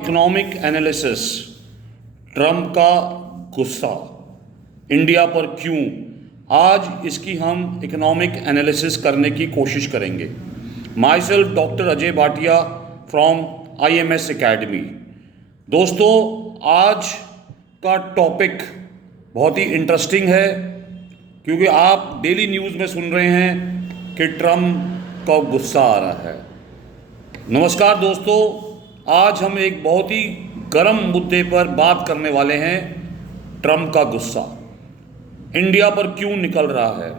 Economic analysis, Trump का गुस्सा India पर क्यों, आज इसकी हम इकोनॉमिक एनालिसिस करने की कोशिश करेंगे। My self doctor Ajay Bhatia from IMS academy. दोस्तों, आज का टॉपिक बहुत ही इंटरेस्टिंग है क्योंकि आप डेली न्यूज़ में सुन रहे हैं कि ट्रंप का गुस्सा आ रहा है। नमस्कार दोस्तों, आज हम एक बहुत ही गर्म मुद्दे पर बात करने वाले हैं। ट्रंप का गुस्सा इंडिया पर क्यों निकल रहा है,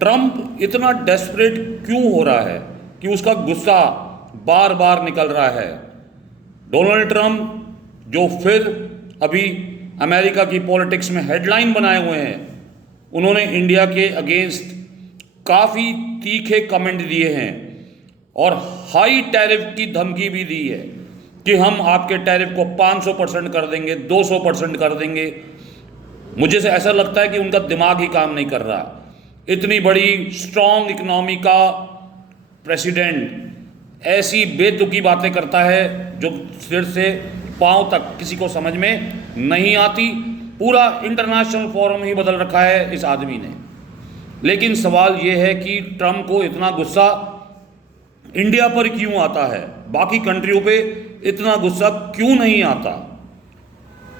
ट्रंप इतना डेस्परेट क्यों हो रहा है कि उसका गुस्सा बार बार निकल रहा है। डोनाल्ड ट्रंप जो फिर अभी अमेरिका की पॉलिटिक्स में हेडलाइन बनाए हुए हैं, उन्होंने इंडिया के अगेंस्ट काफ़ी तीखे कमेंट दिए हैं और हाई टैरिफ की धमकी भी दी है कि हम आपके टैरिफ को 500% कर देंगे, 200% कर देंगे। मुझे से ऐसा लगता है कि उनका दिमाग ही काम नहीं कर रहा। इतनी बड़ी स्ट्रॉन्ग इकोनॉमी का प्रेसिडेंट ऐसी बेतुकी बातें करता है जो सिर से पांव तक किसी को समझ में नहीं आती। पूरा इंटरनेशनल फोरम ही बदल रखा है इस आदमी ने। लेकिन सवाल ये है कि ट्रंप को इतना गुस्सा इंडिया पर क्यों आता है, बाकी कंट्रियों पे इतना गुस्सा क्यों नहीं आता।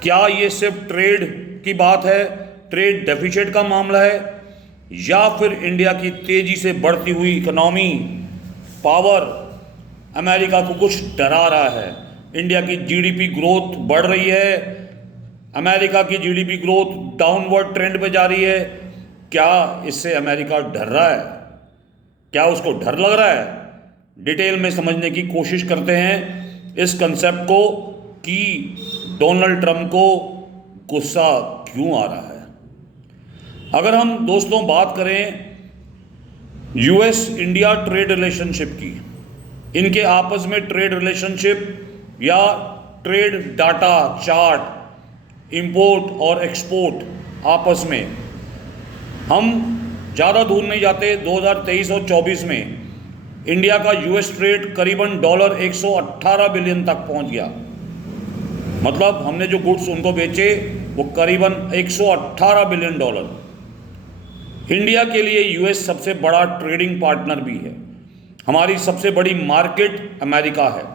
क्या ये सिर्फ ट्रेड की बात है, ट्रेड डेफिसिट का मामला है, या फिर इंडिया की तेजी से बढ़ती हुई इकोनॉमी पावर अमेरिका को कुछ डरा रहा है। इंडिया की GDP ग्रोथ बढ़ रही है, अमेरिका की GDP ग्रोथ डाउनवर्ड ट्रेंड पे जा रही है। क्या इससे अमेरिका डर रहा है, क्या उसको डर लग रहा है? डिटेल में समझने की कोशिश करते हैं इस कंसेप्ट को कि डोनाल्ड ट्रंप को गुस्सा क्यों आ रहा है। अगर हम दोस्तों बात करें US इंडिया ट्रेड रिलेशनशिप की, इनके आपस में ट्रेड रिलेशनशिप या ट्रेड डाटा चार्ट, इंपोर्ट और एक्सपोर्ट आपस में, हम ज़्यादा दूर नहीं जाते, 2023 और 24 में इंडिया का US ट्रेड करीबन $118 बिलियन तक पहुंच गया। मतलब हमने जो गुड्स उनको बेचे वो करीबन $118 बिलियन। इंडिया के लिए US सबसे बड़ा ट्रेडिंग पार्टनर भी है, हमारी सबसे बड़ी मार्केट अमेरिका है।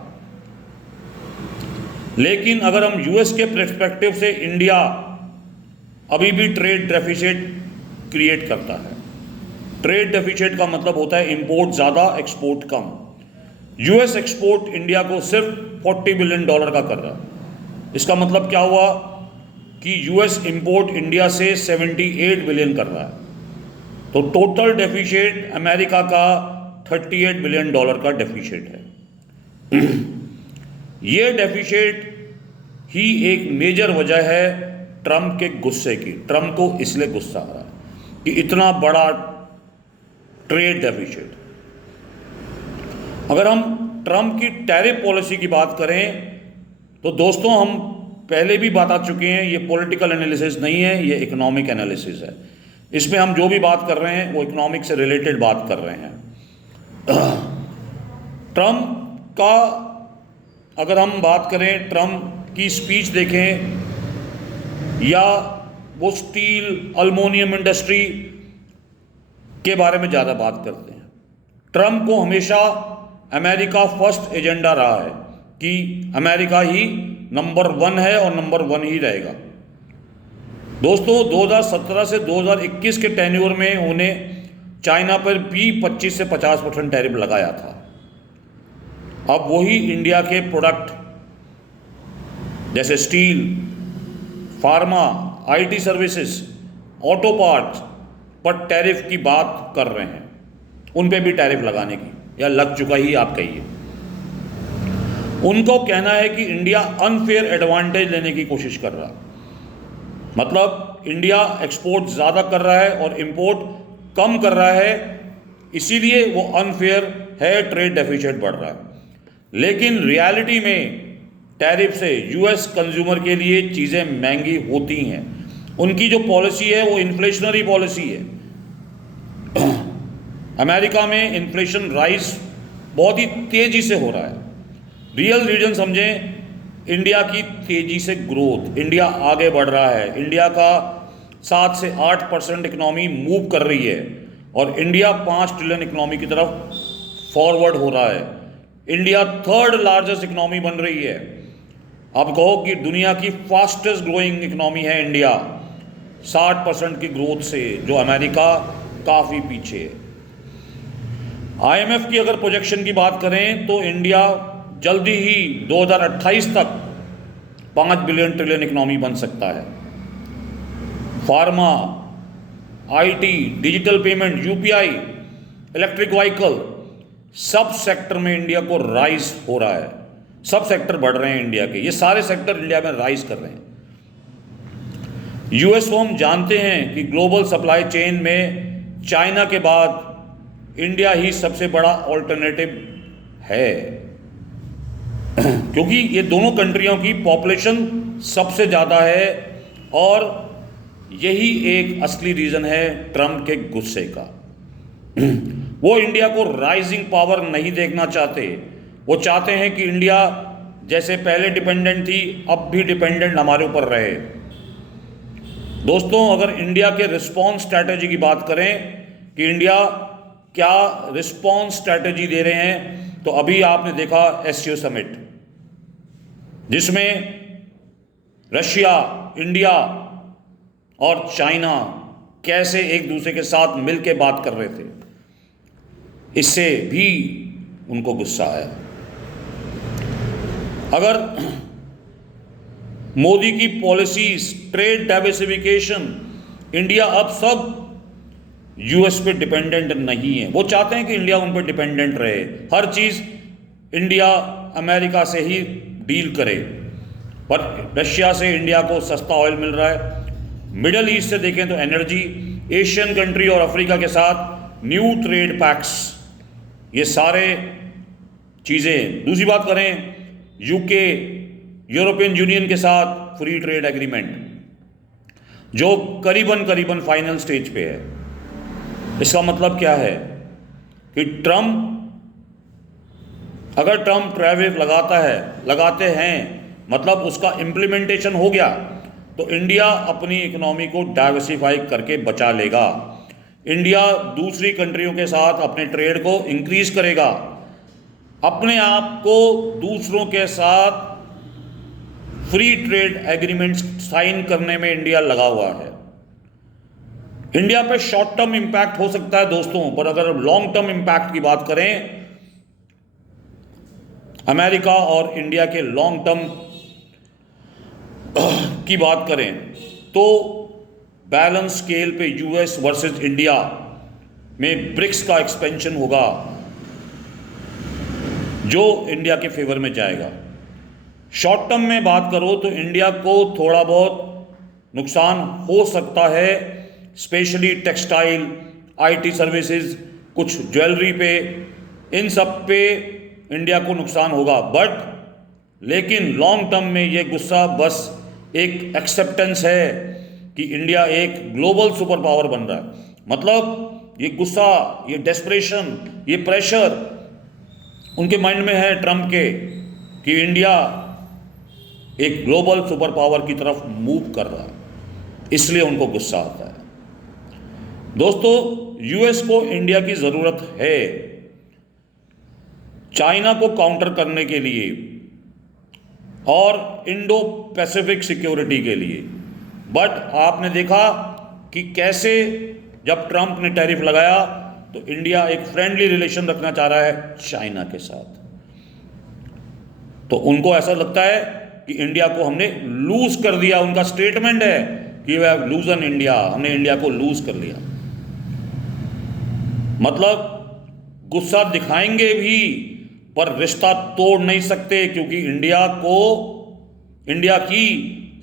लेकिन अगर हम US के पर्सपेक्टिव से, इंडिया अभी भी ट्रेड डेफिसिट क्रिएट करता है। ट्रेड डेफिसिट का मतलब होता है इंपोर्ट ज़्यादा, एक्सपोर्ट कम। US एक्सपोर्ट इंडिया को सिर्फ $40 बिलियन का कर रहा है। इसका मतलब क्या हुआ कि US इंपोर्ट इंडिया से 78 बिलियन कर रहा है। तो टोटल डेफिसिट अमेरिका का $38 बिलियन का डेफिसिट है। ये डेफिसिट ही एक मेजर वजह है ट्रंप के गुस्से की। ट्रंप को इसलिए गुस्सा आ रहा है कि इतना बड़ा ट्रेड डेफिसिट। अगर हम ट्रंप की टैरिफ पॉलिसी की बात करें तो दोस्तों, हम पहले भी बता चुके हैं, ये पॉलिटिकल एनालिसिस नहीं है, ये इकोनॉमिक एनालिसिस है। इसमें हम जो भी बात कर रहे हैं वो इकोनॉमिक से रिलेटेड बात कर रहे हैं। ट्रंप का अगर हम बात करें, ट्रंप की स्पीच देखें या वो स्टील एल्युमिनियम इंडस्ट्री के बारे में ज़्यादा बात करते हैं। ट्रंप को हमेशा अमेरिका फर्स्ट एजेंडा रहा है कि अमेरिका ही नंबर 1 है और नंबर 1 ही रहेगा। दोस्तों, 2017 से 2021 के टेन्योर में उन्हें चाइना पर भी 25 से 50% टैरिफ लगाया था। अब वही इंडिया के प्रोडक्ट जैसे steel, pharma, IT services, auto parts पर टैरिफ की बात कर रहे हैं, उन पे भी टैरिफ लगाने की, या लग चुका ही आप कहिए। उनको कहना है कि इंडिया अनफेयर एडवांटेज लेने की कोशिश कर रहा है। मतलब इंडिया एक्सपोर्ट ज़्यादा कर रहा है और इंपोर्ट कम कर रहा है, इसीलिए वो अनफेयर है, ट्रेड डेफिसिट बढ़ रहा है। लेकिन रियलिटी में टैरिफ से US कंज्यूमर के लिए चीज़ें महंगी होती हैं। उनकी जो पॉलिसी है वो इन्फ्लेशनरी पॉलिसी है। अमेरिका में इन्फ्लेशन राइज बहुत ही तेज़ी से हो रहा है। रियल रीजन समझें इंडिया की तेजी से ग्रोथ, इंडिया आगे बढ़ रहा है, इंडिया का 7 से 8% इकोनॉमी मूव कर रही है और इंडिया 5 ट्रिलियन इकोनॉमी की तरफ फॉरवर्ड हो रहा है। इंडिया 3rd लार्जेस्ट इकोनॉमी बन रही है। आप कहो कि दुनिया की फास्टेस्ट ग्रोइंग इकोनॉमी है इंडिया, 60% की ग्रोथ से, जो अमेरिका काफ़ी पीछे है। IMF की अगर प्रोजेक्शन की बात करें तो इंडिया जल्दी ही 2028 तक 5 बिलियन ट्रिलियन इकोनॉमी बन सकता है। Pharma, IT, digital payment, UPI, electric vehicle, सब सेक्टर में इंडिया को राइज हो रहा है, सब सेक्टर बढ़ रहे हैं इंडिया के, ये सारे सेक्टर इंडिया में राइज कर रहे हैं। US को हम जानते हैं कि ग्लोबल सप्लाई चेन में चाइना के बाद इंडिया ही सबसे बड़ा ऑल्टरनेटिव है क्योंकि ये दोनों कंट्रियों की पॉपुलेशन सबसे ज़्यादा है और यही एक असली रीज़न है ट्रम्प के गुस्से का। वो इंडिया को राइजिंग पावर नहीं देखना चाहते, वो चाहते हैं कि इंडिया जैसे पहले डिपेंडेंट थी अब भी डिपेंडेंट हमारे ऊपर रहे। दोस्तों, अगर इंडिया के रिस्पॉन्स स्ट्रैटेजी की बात करें कि इंडिया क्या रिस्पॉन्स स्ट्रैटेजी दे रहे हैं, तो अभी आपने देखा SCO समिट जिसमें रशिया, इंडिया और चाइना कैसे एक दूसरे के साथ मिलकर बात कर रहे थे, इससे भी उनको गुस्सा आया। अगर मोदी की पॉलिसीज, ट्रेड डाइवर्सिफिकेशन, इंडिया अब सब US पे डिपेंडेंट नहीं है, वो चाहते हैं कि इंडिया उन पर डिपेंडेंट रहे, हर चीज़ इंडिया अमेरिका से ही डील करे। पर रशिया से इंडिया को सस्ता ऑयल मिल रहा है, मिडल ईस्ट से देखें तो एनर्जी, एशियन कंट्री और अफ्रीका के साथ न्यू ट्रेड पैक्स, ये सारे चीज़ें। दूसरी बात करें UK, यूरोपियन यूनियन के साथ फ्री ट्रेड एग्रीमेंट जो करीबन फाइनल स्टेज पे है। इसका मतलब क्या है कि अगर ट्रम्प टैरिफ लगाते हैं, मतलब उसका इम्प्लीमेंटेशन हो गया तो इंडिया अपनी इकोनॉमी को डाइवर्सिफाई करके बचा लेगा। इंडिया दूसरी कंट्रियों के साथ अपने ट्रेड को इंक्रीज करेगा, अपने आप को दूसरों के साथ फ्री ट्रेड एग्रीमेंट साइन करने में इंडिया लगा हुआ है। इंडिया पे शॉर्ट टर्म इंपैक्ट हो सकता है दोस्तों, पर अगर लॉन्ग टर्म इंपैक्ट की बात करें, अमेरिका और इंडिया के लॉन्ग टर्म की बात करें तो बैलेंस स्केल पे US वर्सेस इंडिया में ब्रिक्स का एक्सपेंशन होगा जो इंडिया के फेवर में जाएगा। शॉर्ट टर्म में बात करो तो इंडिया को थोड़ा बहुत नुकसान हो सकता है, स्पेशली टेक्सटाइल, IT सर्विसेज, कुछ ज्वेलरी पे, इन सब पे इंडिया को नुकसान होगा। लेकिन लॉन्ग टर्म में ये गुस्सा बस एक एक्सेप्टेंस है कि इंडिया एक ग्लोबल सुपर पावर बन रहा है। मतलब ये गुस्सा, ये डेस्परेशन, ये प्रेशर उनके माइंड में है ट्रम्प के कि इंडिया एक ग्लोबल सुपर पावर की तरफ मूव कर रहा है, इसलिए उनको गुस्सा आता है। दोस्तों, US को इंडिया की ज़रूरत है चाइना को काउंटर करने के लिए और इंडो पैसिफिक सिक्योरिटी के लिए। बट आपने देखा कि कैसे जब ट्रम्प ने टैरिफ लगाया तो इंडिया एक फ्रेंडली रिलेशन रखना चाह रहा है चाइना के साथ। तो उनको ऐसा लगता है कि इंडिया को हमने लूज कर दिया। उनका स्टेटमेंट है कि वी हैव लूजन इंडिया, हमने इंडिया को लूज कर लिया। मतलब गुस्सा दिखाएंगे भी पर रिश्ता तोड़ नहीं सकते, क्योंकि इंडिया की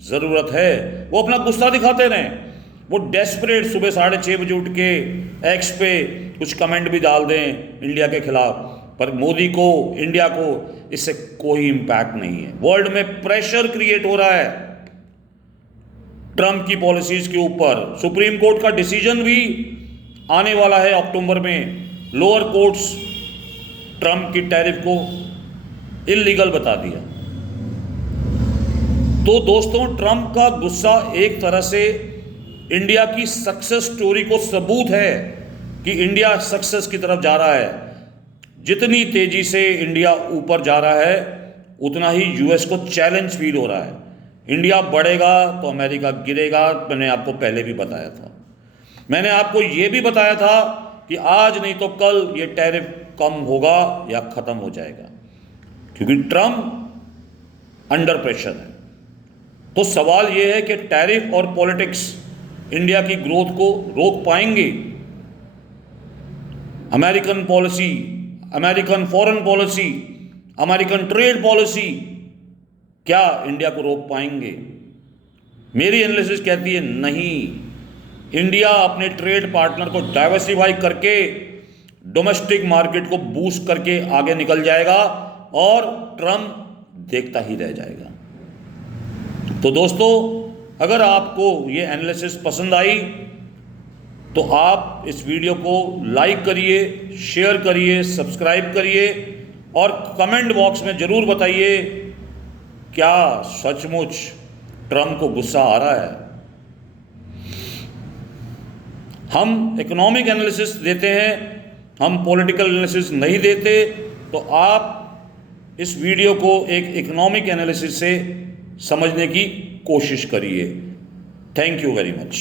ज़रूरत है। वो अपना गुस्सा दिखाते रहें, वो डेस्परेट सुबह 6:30 बजे उठ के एक्स पे कुछ कमेंट भी डाल दें इंडिया के खिलाफ, पर मोदी को, इंडिया को इससे कोई इम्पैक्ट नहीं है। वर्ल्ड में प्रेशर क्रिएट हो रहा है ट्रम्प की पॉलिसीज के ऊपर। सुप्रीम कोर्ट का डिसीजन भी आने वाला है अक्टूबर में। लोअर कोर्ट्स ट्रम्प की टैरिफ को इल्लीगल बता दिया। तो दोस्तों, ट्रंप का गुस्सा एक तरह से इंडिया की सक्सेस स्टोरी को सबूत है कि इंडिया सक्सेस की तरफ जा रहा है। जितनी तेजी से इंडिया ऊपर जा रहा है उतना ही यूएस को चैलेंज फील हो रहा है। इंडिया बढ़ेगा तो अमेरिका गिरेगा। मैंने आपको पहले भी बताया था। मैंने आपको ये भी बताया था कि आज नहीं तो कल ये टैरिफ कम होगा या ख़त्म हो जाएगा, क्योंकि ट्रंप अंडर प्रेशर है। तो सवाल ये है कि टैरिफ और पॉलिटिक्स इंडिया की ग्रोथ को रोक पाएंगे? American policy, American foreign policy, American trade policy क्या इंडिया को रोक पाएंगे? मेरी एनालिसिस कहती है नहीं। इंडिया अपने ट्रेड पार्टनर को डाइवर्सिफाई करके डोमेस्टिक मार्केट को बूस्ट करके आगे निकल जाएगा और ट्रंप देखता ही रह जाएगा। तो दोस्तों, अगर आपको ये एनालिसिस पसंद आई तो आप इस वीडियो को लाइक करिए, शेयर करिए, सब्सक्राइब करिए और कमेंट बॉक्स में ज़रूर बताइए क्या सचमुच ट्रंप को गुस्सा आ रहा है। हम इकोनॉमिक एनालिसिस देते हैं, हम पॉलिटिकल एनालिसिस नहीं देते। तो आप इस वीडियो को एक इकोनॉमिक एनालिसिस से समझने की कोशिश करिए। Thank you very much.